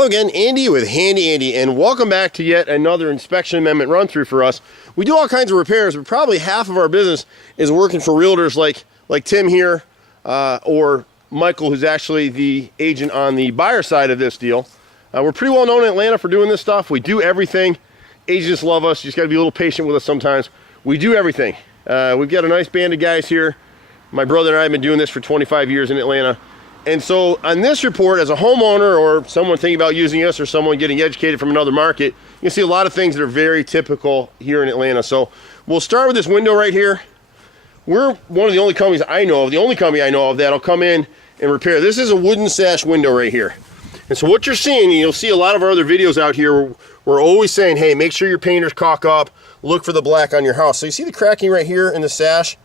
Hello again, Andy with Handy Andy, and welcome back to yet another inspection amendment run through for us. We do all kinds of repairs, but probably half of our business is working for realtors like Tim here, or Michael, who's actually the agent on the buyer side of this deal. We're pretty well known in Atlanta for doing this stuff. We do everything. Agents love us. You just got to be a little patient with us sometimes. We do everything. We've got a nice band of guys here. My brother and I have been doing this for 25 years in Atlanta. And so on this report, as a homeowner or someone thinking about using us or someone getting educated from another market, you can see a lot of things that are very typical here in Atlanta. So we'll start with this window right here. We're one of the only companies I know of, the only company I know of that'll come in and repair. This is a wooden sash window right here. And so what you're seeing, and you'll see a lot of our other videos out here, we're always saying, hey, make sure your painters caulk up, look for the black on your house. So you see the cracking right here in the sash?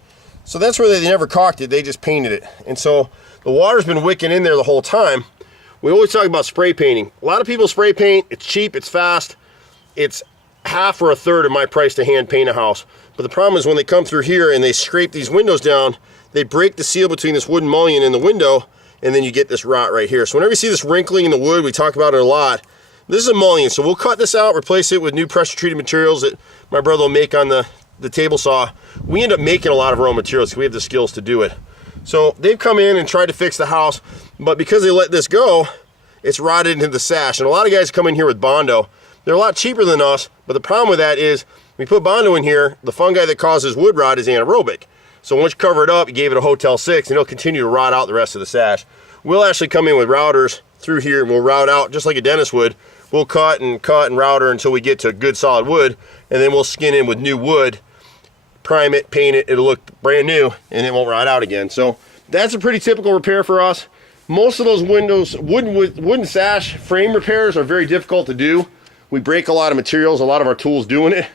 So that's where they never caulked it, they just painted it. And so the water's been wicking in there the whole time. We always talk about spray painting. A lot of people spray paint, it's cheap, it's fast. It's half or a third of my price to hand paint a house. But the problem is when they come through here and they scrape these windows down, they break the seal between this wooden mullion and the window, and then you get this rot right here. So whenever you see this wrinkling in the wood, we talk about it a lot. This is a mullion, so we'll cut this out, replace it with new pressure treated materials that my brother will make on the table saw. We end up making a lot of our own materials because we have the skills to do it. So they've come in and tried to fix the house, but because they let this go, it's rotted into the sash. And a lot of guys come in here with Bondo. They're a lot cheaper than us, but the problem with that is we put Bondo in here, the fungi that causes wood rot is anaerobic. So once you cover it up, you gave it a Hotel 6, and it'll continue to rot out the rest of the sash. We'll actually come in with routers through here, and we'll route out just like a dentist would. We'll cut and router until we get to good solid wood, and then we'll skin in with new wood, prime it, paint it, it'll look brand new, and it won't rot out again. So that's a pretty typical repair for us. Most of those windows, wooden sash frame repairs are very difficult to do. We break a lot of materials, a lot of our tools doing it,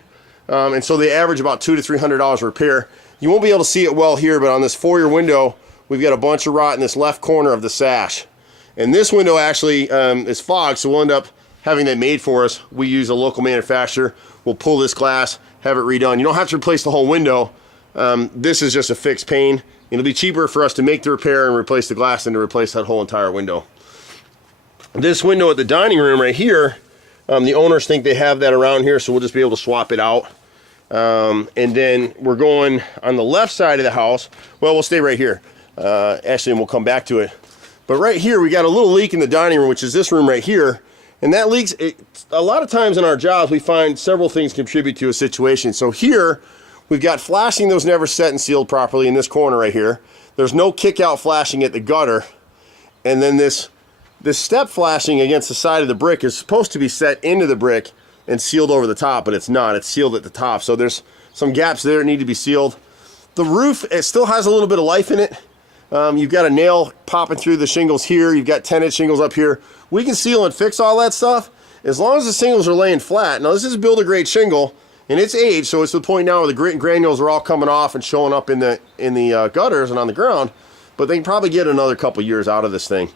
and so they average about $200 to $300 a repair. You won't be able to see it well here, but on this foyer window, we've got a bunch of rot in this left corner of the sash. And this window actually is fogged, so we'll end up having that made for us. We use a local manufacturer. We'll pull this glass, have it redone. You don't have to replace the whole window. This is just a fixed pane. It'll be cheaper for us to make the repair and replace the glass than to replace that whole entire window. This window at the dining room right here, the owners think they have that around here, so we'll just be able to swap it out. And then we're going on the left side of the house. Well, we'll stay right here. Actually, and we'll come back to it. But right here, we got a little leak in the dining room, which is this room right here. And that leaks, a lot of times in our jobs, we find several things contribute to a situation. So here, we've got flashing that was never set and sealed properly in this corner right here. There's no kick out flashing at the gutter. And then this step flashing against the side of the brick is supposed to be set into the brick and sealed over the top, but it's not. It's sealed at the top. So there's some gaps there that need to be sealed. The roof, it still has a little bit of life in it. You've got a nail popping through the shingles here. You've got tenant shingles up here. We can seal and fix all that stuff as long as the shingles are laying flat. Now this is build-a-grade shingle, and it's aged, so it's to the point now where the grit and granules are all coming off and showing up in the gutters and on the ground. But they can probably get another couple years out of this thing.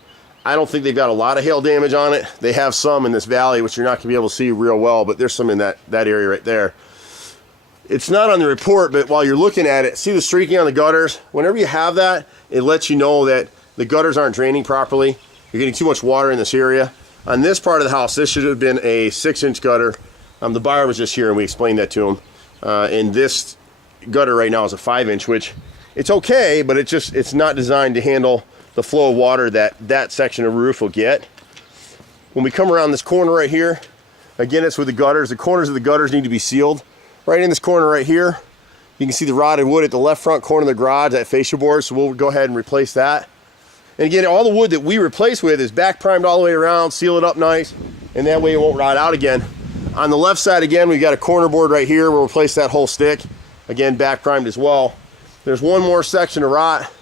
I don't think they've got a lot of hail damage on it. They have some in this valley, which you're not going to be able to see real well, but there's some in that area right there. It's not on the report, but while you're looking at it, see the streaking on the gutters? Whenever you have that, it lets you know that the gutters aren't draining properly. You're getting too much water in this area. On this part of the house, this should have been a 6-inch gutter. The buyer was just here and we explained that to him. And this gutter right now is a 5-inch, which it's okay, but it's not designed to handle the flow of water that section of roof will get. When we come around this corner right here, again, it's with the gutters. The corners of the gutters need to be sealed. Right in this corner right here, you can see the rotted wood at the left front corner of the garage, that fascia board, so we'll go ahead and replace that. And again, all the wood that we replace with is back primed all the way around, seal it up nice, and that way it won't rot out again. On the left side, again, we've got a corner board right here. We'll replace that whole stick. Again, back primed as well. There's one more section of rot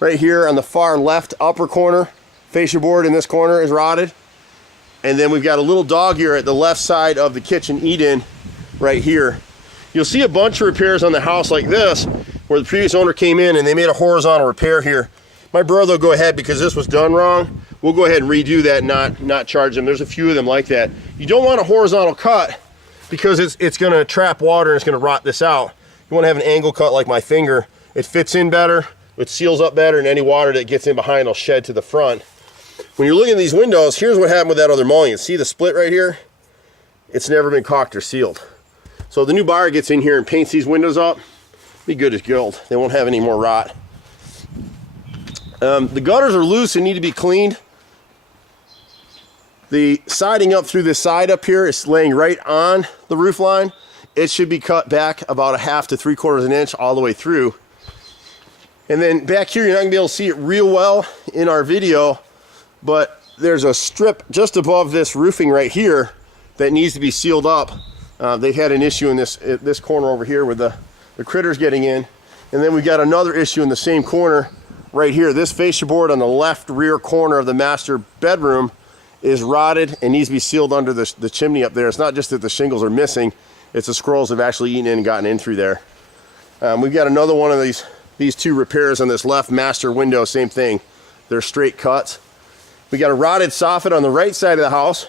right here on the far left upper corner. Fascia board in this corner is rotted. And then we've got a little dog ear at the left side of the kitchen eat-in right here. You'll see a bunch of repairs on the house like this where the previous owner came in and they made a horizontal repair here. My brother will go ahead, because this was done wrong, we'll go ahead and redo that and not charge them. There's a few of them like that. You don't want a horizontal cut because it's going to trap water and it's going to rot this out. You want to have an angle cut like my finger. It fits in better, it seals up better, and any water that gets in behind will shed to the front. when you're looking at these windows, here's what happened with that other mullion. See the split right here? It's never been caulked or sealed. So the new buyer gets in here and paints these windows up, be good as gold. They won't have any more rot. The gutters are loose and need to be cleaned. The siding up through this side up here is laying right on the roof line. It should be cut back about 1/2 to 3/4 of an inch all the way through. And then back here, you're not gonna be able to see it real well in our video, but there's a strip just above this roofing right here that needs to be sealed up. They've had an issue in this corner over here with the critters getting in. And then we got another issue in the same corner right here. This fascia board on the left rear corner of the master bedroom is rotted and needs to be sealed under the chimney up there. It's not just that the shingles are missing, it's the squirrels have actually eaten in and gotten in through there. We've got another one of these two repairs on this left master window, same thing. They're straight cuts. We got a rotted soffit on the right side of the house,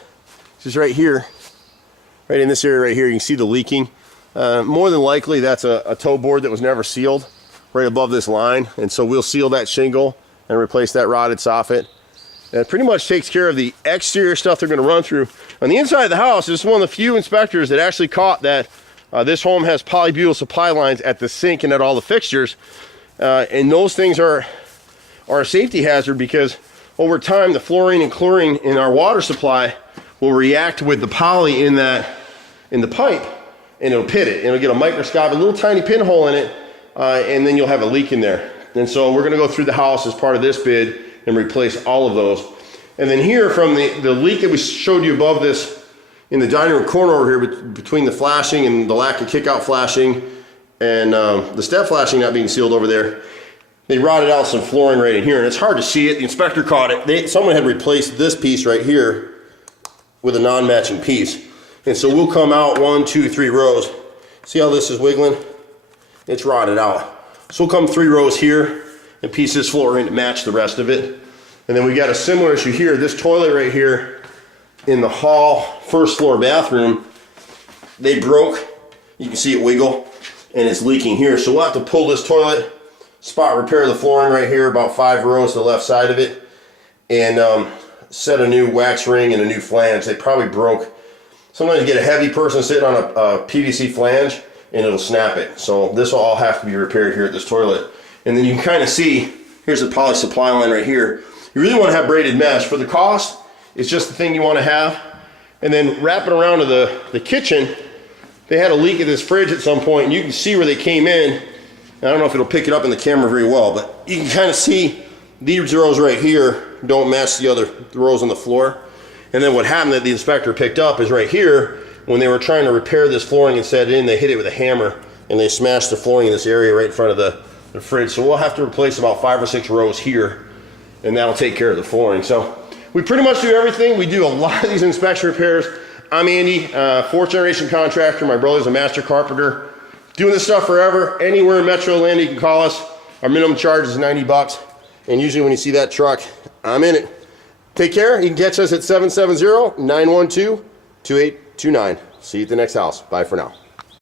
which is right here. Right in this area right here, you can see the leaking. More than likely, that's a toe board that was never sealed right above this line. And so we'll seal that shingle and replace that rotted soffit. And it pretty much takes care of the exterior stuff they're gonna run through. On the inside of the house, this is one of the few inspectors that actually caught that this home has polybutyl supply lines at the sink and at all the fixtures. And those things are a safety hazard because over time, the fluorine and chlorine in our water supply will react with the poly in the pipe, and it'll pit it. It'll get a microscopic, little tiny pinhole in it, and then you'll have a leak in there. And so we're gonna go through the house as part of this bid and replace all of those. And then here from the leak that we showed you above this in the dining room corner over here between the flashing and the lack of kick-out flashing and the step flashing not being sealed over there, they rotted out some flooring right in here, and it's hard to see it. The inspector caught it. Someone had replaced this piece right here with a non-matching piece. And so we'll come out 1, 2, 3 rows. See how this is wiggling? It's rotted out. So we'll come 3 rows here and piece this flooring to match the rest of it. And then we got a similar issue here. This toilet right here in the hall, first floor bathroom, they broke. You can see it wiggle and it's leaking here. So we'll have to pull this toilet, spot repair the flooring right here, about 5 rows to the left side of it, and set a new wax ring and a new flange. They probably broke. Sometimes you get a heavy person sitting on a PVC flange and it'll snap it. So this will all have to be repaired here at this toilet. And then you can kind of see, here's the poly supply line right here. You really want to have braided mesh. For the cost, it's just the thing you want to have. And then wrap it around to the kitchen. They had a leak at this fridge at some point, and you can see where they came in. I don't know if it'll pick it up in the camera very well, but you can kind of see these rows right here don't match the other rows on the floor. And then what happened that the inspector picked up is right here, when they were trying to repair this flooring and set it in, they hit it with a hammer and they smashed the flooring in this area right in front of the fridge. So we'll have to replace about 5 or 6 rows here, and that'll take care of the flooring. So we pretty much do everything. We do a lot of these inspection repairs. I'm Andy, 4th generation contractor. My brother's a master carpenter. Doing this stuff forever. Anywhere in Metro Atlanta you can call us. Our minimum charge is 90 bucks. And usually when you see that truck, I'm in it. Take care. You can catch us at 770-912-2829. See you at the next house. Bye for now.